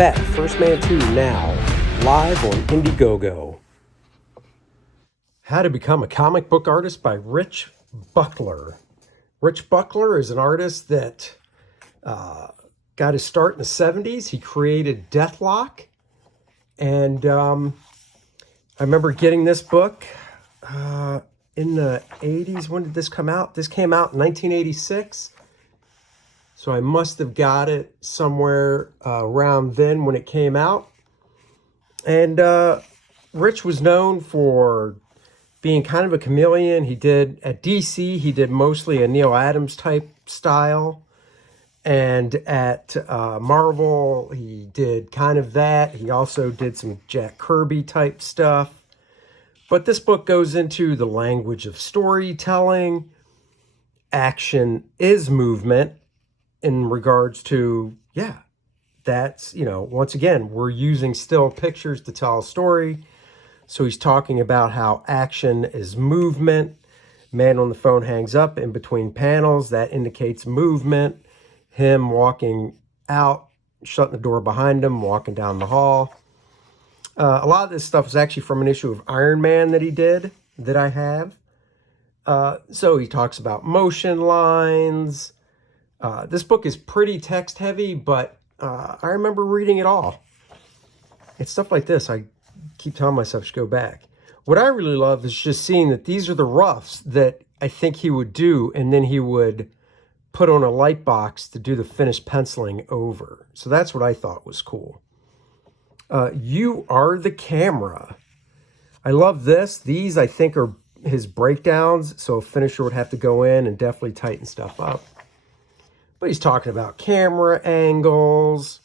back. First Man 2 now, live on Indiegogo. How to Become a Comic Book Artist by Rich Buckler. Rich Buckler is an artist that got his start in the 70s. He created Deathlock. And I remember getting this book in the 80s. When did this come out? This came out in 1986. So I must have got it somewhere around then when it came out. And Rich was known for being kind of a chameleon. He did, at DC, he did mostly a Neil Adams type style. And at Marvel, he did kind of that. He also did some Jack Kirby type stuff. But this book goes into the language of storytelling. Action is movement. In regards to, that's, once again, we're using still pictures to tell a story. So he's talking about how action is movement. Man on the phone hangs up in between panels. That indicates movement. Him walking out, shutting the door behind him, walking down the hall. A lot of this stuff is actually from an issue of Iron Man that he did, that I have. So he talks about motion lines. This book is pretty text heavy, but I remember reading it all. It's stuff like this. I keep telling myself to go back. What I really love is just seeing that these are the roughs that I think he would do, and then he would put on a light box to do the finished penciling over. So that's what I thought was cool. You Are the Camera. I love this. These, I think, are his breakdowns, so a finisher would have to go in and definitely tighten stuff up. But he's talking about camera angles,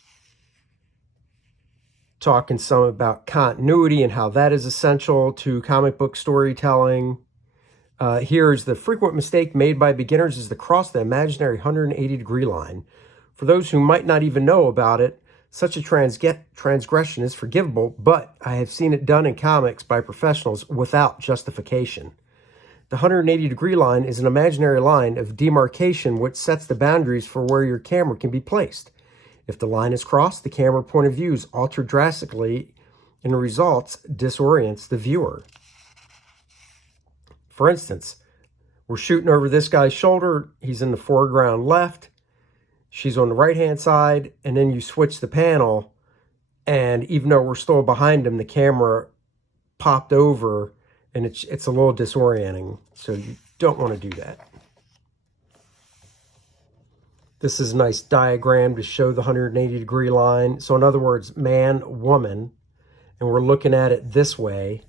talking some about continuity and how that is essential to comic book storytelling. Here's the frequent mistake made by beginners is to cross the imaginary 180-degree line. For those who might not even know about it, such a transgression is forgivable, but I have seen it done in comics by professionals without justification. The 180-degree line is an imaginary line of demarcation which sets the boundaries for where your camera can be placed. If the line is crossed, the camera point of view is altered drastically and the results disorients the viewer. For instance, we're shooting over this guy's shoulder. He's in the foreground left. She's on the right-hand side. And then you switch the panel. And even though we're still behind him, the camera popped over. And it's a little disorienting. So you don't want to do that. This is a nice diagram to show the 180-degree line. So in other words, man, woman. And we're looking at it this way.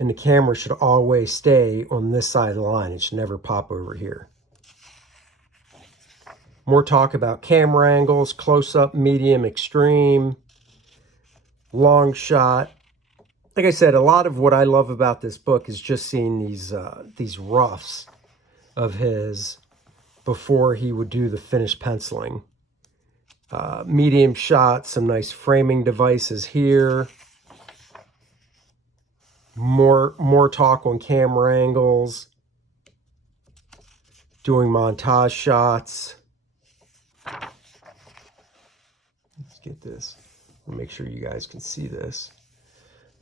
And the camera should always stay on this side of the line. It should never pop over here. More talk about camera angles, close-up, medium, extreme, long shot. Like I said, a lot of what I love about this book is just seeing these roughs of his before he would do the finished penciling. Medium shots, some nice framing devices here. More talk on camera angles. Doing montage shots. Let's get this. I'll make sure you guys can see this.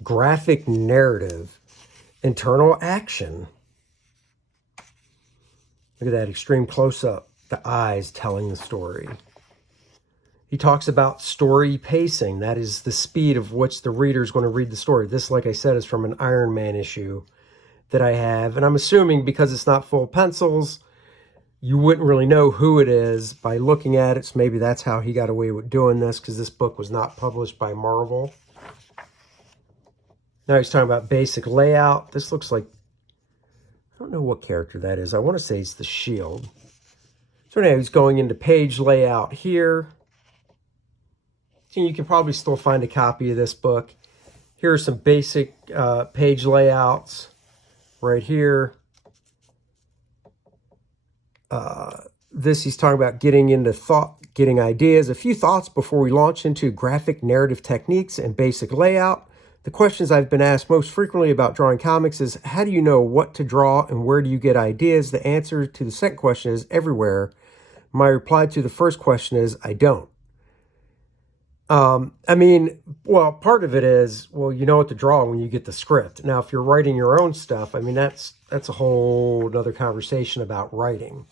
Graphic narrative. Internal action. Look at that extreme close-up. The eyes telling the story. He talks about story pacing. That is the speed of which the reader is going to read the story. This, like I said, is from an Iron Man issue that I have. And I'm assuming because it's not full pencils, you wouldn't really know who it is by looking at it. So maybe that's how he got away with doing this, because this book was not published by Marvel. Now he's talking about basic layout. This looks like, I don't know what character that is. I want to say it's the Shield. So now he's going into page layout here. You can probably still find a copy of this book. Here are some basic page layouts right here. This he's talking about getting into getting ideas. A few thoughts before we launch into graphic narrative techniques and basic layout. The questions I've been asked most frequently about drawing comics is, how do you know what to draw and where do you get ideas? The answer to the second question is everywhere. My reply to the first question is, I don't. I mean, well, part of it is, well, you know what to draw when you get the script. Now, if you're writing your own stuff, I mean, that's a whole other conversation about writing.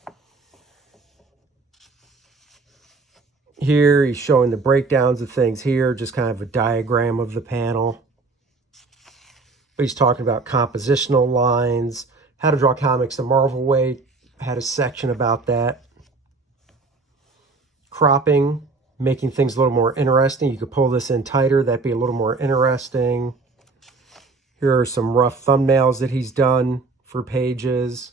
Here, he's showing the breakdowns of things here, just kind of a diagram of the panel. But he's talking about compositional lines, how to draw comics the Marvel way. Had a section about that. Cropping, making things a little more interesting. You could pull this in tighter. That'd be a little more interesting. Here are some rough thumbnails that he's done for pages.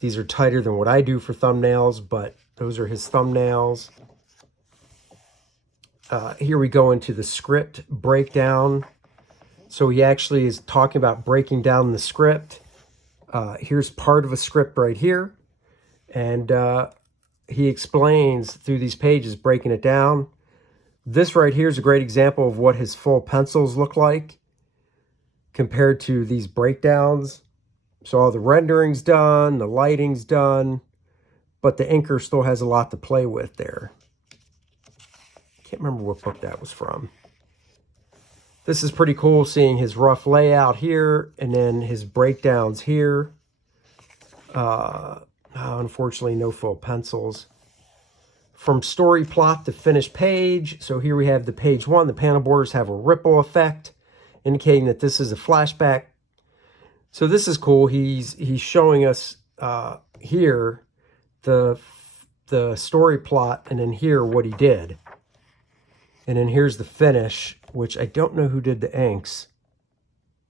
These are tighter than what I do for thumbnails, but those are his thumbnails. Here we go into the script breakdown. So he actually is talking about breaking down the script. Here's part of a script right here. And he explains through these pages, breaking it down. This right here is a great example of what his full pencils look like compared to these breakdowns. So all the rendering's done, the lighting's done, but the inker still has a lot to play with there. Can't remember what book that was from. This is pretty cool, seeing his rough layout here and then his breakdowns here. Unfortunately, no full pencils. From story plot to finished page. So here we have the page one. The panel borders have a ripple effect, indicating that this is a flashback. So this is cool. He's showing us here the story plot, and then here what he did. And then here's the finish, which I don't know who did the inks.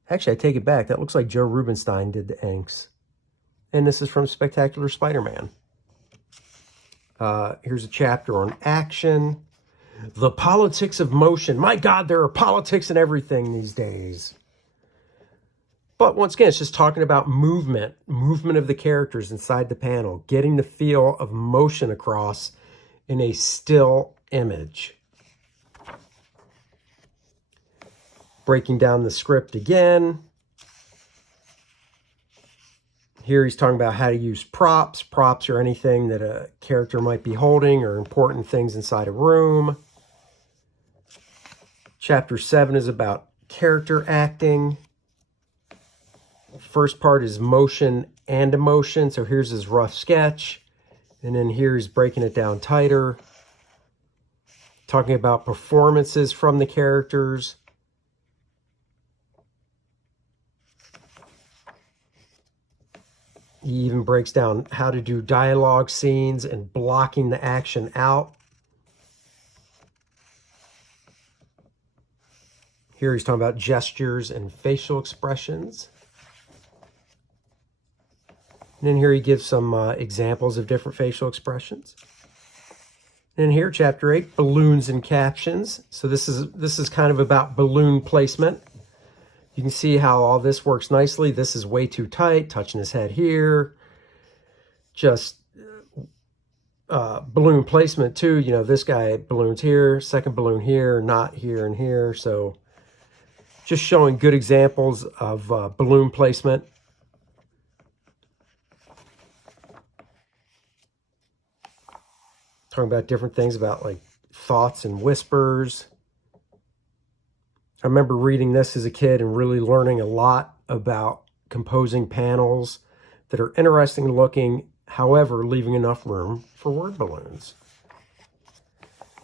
Actually, I take it back. That looks like Joe Rubinstein did the inks. And this is from Spectacular Spider-Man. Here's a chapter on action. The politics of motion. My God, there are politics in everything these days. But once again, it's just talking about movement of the characters inside the panel, getting the feel of motion across in a still image. Breaking down the script again. Here he's talking about how to use props. Props are anything that a character might be holding or important things inside a room. Chapter 7 is about character acting. First part is motion and emotion. So here's his rough sketch. And then here he's breaking it down tighter. Talking about performances from the characters. He even breaks down how to do dialogue scenes and blocking the action out. Here he's talking about gestures and facial expressions. And then here he gives some examples of different facial expressions. And here, chapter 8, balloons and captions. So this is kind of about balloon placement. You can see how all this works nicely. This is way too tight, touching his head here. Just balloon placement too. You know, this guy balloons here, second balloon here, not here and here. So just showing good examples of balloon placement. Talking about different things about like thoughts and whispers. I remember reading this as a kid and really learning a lot about composing panels that are interesting looking, however, leaving enough room for word balloons.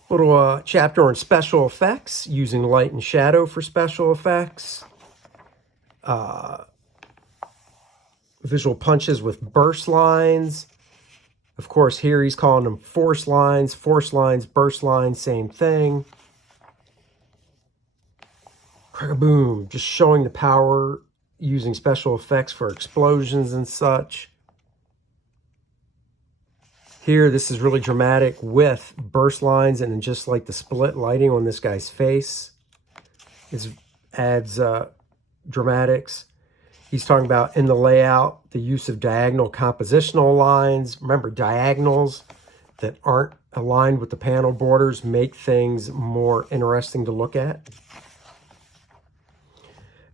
Little chapter on special effects, using light and shadow for special effects. Visual punches with burst lines. Of course, here he's calling them force lines, burst lines, same thing. Boom, just showing the power using special effects for explosions and such. Here, this is really dramatic with burst lines and just like the split lighting on this guy's face. It adds dramatics. He's talking about in the layout, the use of diagonal compositional lines. Remember, diagonals that aren't aligned with the panel borders make things more interesting to look at.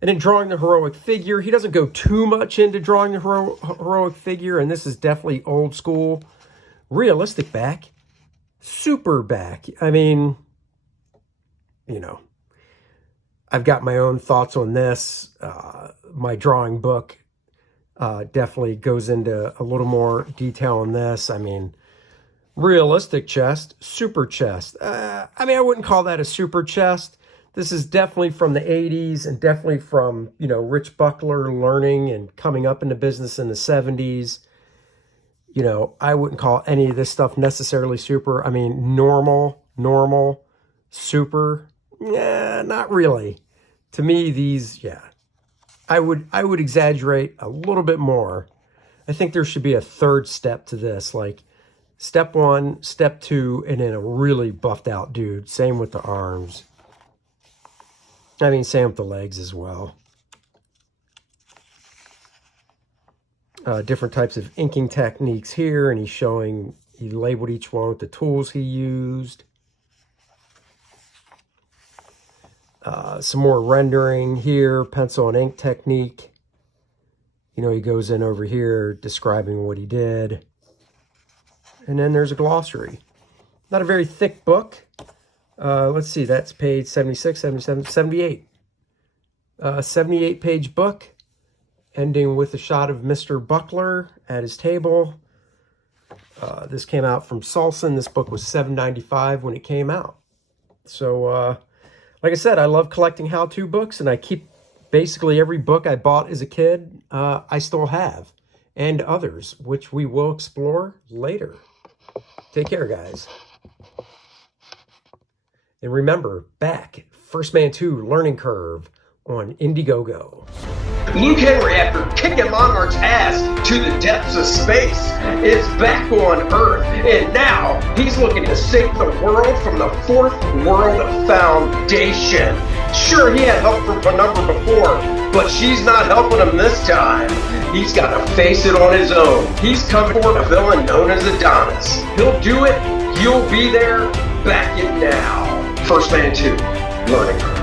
And in drawing the heroic figure, he doesn't go too much into drawing the heroic figure, and this is definitely old school. Realistic back, super back. I mean, you know, I've got my own thoughts on this. My drawing book definitely goes into a little more detail on this. I mean, realistic chest, super chest. I mean, I wouldn't call that a super chest. This is definitely from the 80s and definitely from, you know, Rich Buckler learning and coming up into business in the 70s. You know, I wouldn't call any of this stuff necessarily super. I mean, normal, super. Yeah, not really. To me, these, yeah, I would exaggerate a little bit more. I think there should be a third step to this, like step 1, step 2, and then a really buffed out dude. Same with the arms. I mean, same with the legs as well. Different types of inking techniques here, and he labeled each one with the tools he used. Some more rendering here, pencil and ink technique. You know, he goes in over here describing what he did. And then there's a glossary. Not a very thick book. Let's see, that's page 76, 77, 78. 78-page book, ending with a shot of Mr. Buckler at his table. This came out from Salson. This book was $7.95 when it came out. So, like I said, I love collecting how-to books, and I keep basically every book I bought as a kid, I still have, and others, which we will explore later. Take care, guys. And remember, back, First Man 2 Learning Curve on Indiegogo. Luke Henry, after kicking Monarch's ass to the depths of space, is back on Earth, and now he's looking to save the world from the Fourth World Foundation. Sure, he had help from Penumbra before, but she's not helping him this time. He's got to face it on his own. He's coming for a villain known as Adonis. He'll do it. You'll be there. Back it now. First Man 2 Learning Curve.